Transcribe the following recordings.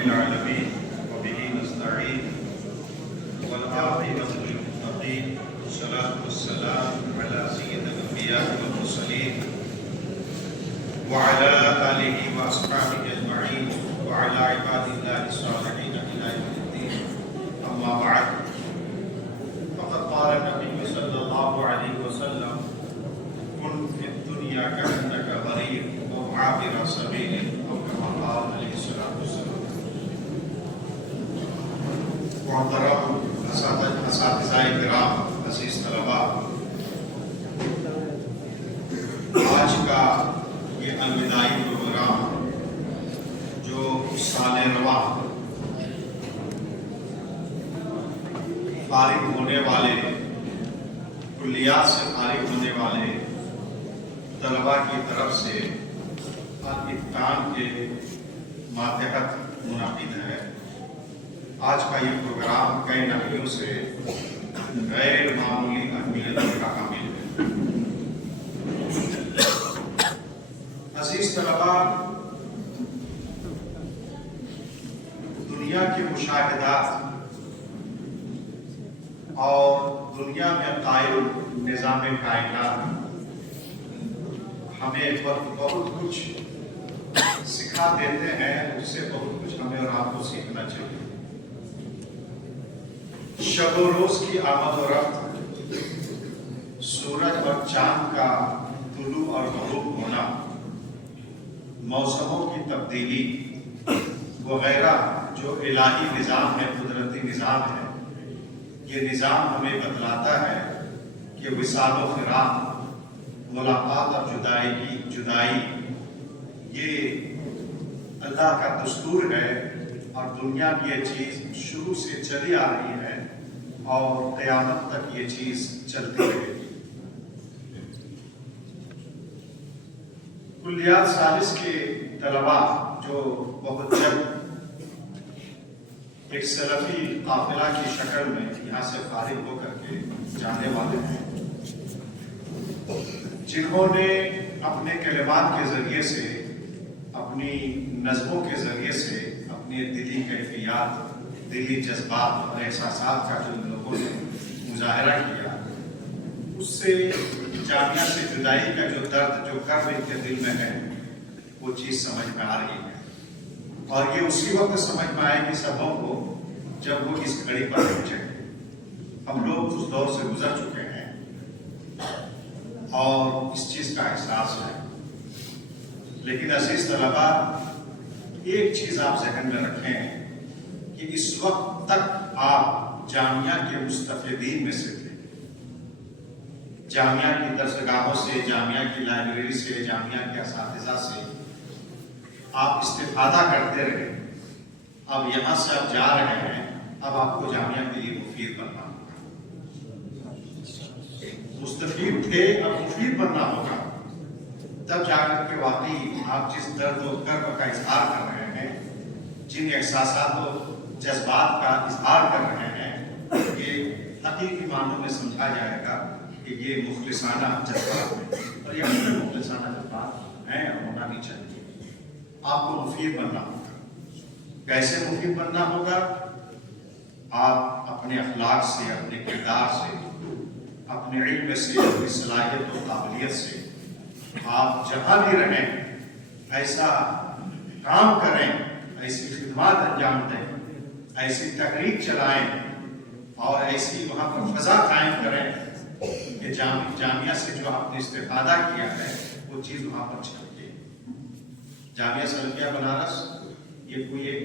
العالمين وبه نستعين والعاقبة للمتقين والصلاة والسلام على سيد الأنبياء والمرسلين وعلى آله وأصحابه أجمعين وعلى عباد الله الصالحين إلى يوم الدين. أما بعد، فقد قال النبي صلى الله عليه وسلم: كن في الدنيا كأنك غريب أو عابر سبيل، أو كما قال عليه الصلاة والسلام. محترم اساتذہ کرام، عزیز طلباء، آج کا یہ الوداعی پروگرام جو سال رواں فارغ ہونے والے، کلیات سے فارغ ہونے والے طلباء کی طرف سے الاتقان کے ماتحت منعقد ہے۔ آج کا یہ پروگرام کئی ناحیوں سے غیر معمولی اہمیت کا حامل ہے۔ عزیز طلباء، دنیا کے مشاہدات اور دنیا میں قائم نظام کائنات ہمیں بہت کچھ سکھا دیتے ہیں، اس سے بہت کچھ ہمیں اور آپ کو سیکھنا چاہیے۔ شب و روز کی آمد و رفت، سورج اور چاند کا طلوع اور غروب ہونا، موسموں کی تبدیلی وغیرہ جو الہی نظام ہے، قدرتی نظام ہے، یہ نظام ہمیں بتلاتا ہے کہ وصال و فراق، ملاقات اور جدائی یہ اللہ کا دستور ہے، اور دنیا کی یہ چیز شروع سے چلی آ رہی ہے اور قیامت تک یہ چیز چلتی رہے گی۔ کلیات ثالث کے طلباء جو بہت جلد ایک سلفی قافلہ کی شکل میں یہاں سے فارغ ہو کر کے جانے والے ہیں، جنہوں نے اپنے کلمات کے ذریعے سے، اپنی نظموں کے ذریعے سے اپنے دلی کیفیات، دلی جذبات اور احساسات کا جو لوگوں نے مظاہرہ کیا، اس سے جامعہ سے جدائی کا جو درد، جو کرب ان کے دل میں ہے، وہ چیز سمجھ میں آ رہی ہے، اور یہ اسی وقت سمجھ میں آئے گی سبوں کو جب وہ اس گھڑی پر پہنچے۔ ہم لوگ اس دور سے گزر چکے ہیں اور اس چیز کا احساس ہے، لیکن عزیز طلباء، ایک چیز آپ ذہن میں رکھیں کہ اس وقت تک آپ جامعہ کے مستفیدین میں سے تھے۔ جامعہ کی درسگاہوں سے، جامعہ کی لائبریری سے، جامعہ کے اساتذہ سے آپ استفادہ کرتے رہے۔ اب یہاں سے آپ جا رہے ہیں، اب آپ کو جامعہ کے لیے مفید بننا ہوگا۔ مستفید تھے، اب مفید بننا ہوگا، تب جا کر کے واقعی آپ جس درد و کرب کا اظہار کر رہے ہیں، جن احساسات و جذبات کا اظہار کر رہے ہیں، یہ حقیقی معنوں میں سمجھا جائے گا کہ یہ مخلصانہ جذبات ہیں، اور یہ اپنے مخلصانہ جذبات ہیں اور ہونا بھی چاہیے۔ آپ کو مفید بننا ہوگا۔ کیسے مفید بننا ہوگا؟ آپ اپنے اخلاق سے، اپنے کردار سے، اپنے علم سے، اپنی صلاحیت و قابلیت سے آپ جہاں بھی رہیں ایسا کام کریں، ایسی خدمات انجام دیں، ایسی تحریک چلائیں اور ایسی وہاں پر فضا قائم کریں کہ جامعہ سے جو آپ نے استفادہ کیا ہے وہ چیز وہاں پر چھلکے۔ جامعہ سلفیہ بنارس یہ کوئی ایک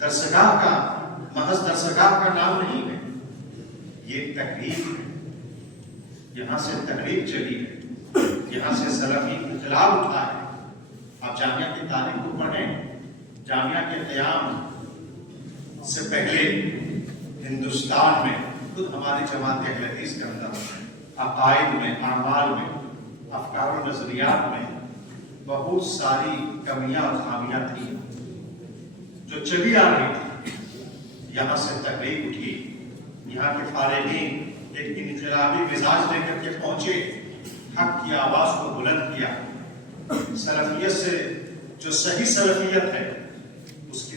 درسگاہ کا، محض درسگاہ کا نام نہیں ہے، یہ ایک تحریک ہے۔ یہاں سے تحریک چلی ہے، یہاں سے سلفی انقلاب اٹھا ہے۔ آپ جامعہ کی تاریخ کو پڑھیں، جامعہ کے قیام سے پہلے ہندوستان میں خود ہماری جماعت اہل حدیث کے اندر عقائد میں، اعمال میں، افکار و نظریات میں بہت ساری کمیاں اور خامیاں تھیں جو چلی آ رہی تھی۔ یہاں سے تحریک اٹھی، یہاں کے فارغین ایک انقلابی مزاج لے کر کے پہنچے، حق کی آواز کو بلند کیا۔ سلفیت سے جو صحیح سلفیت ہے اس کی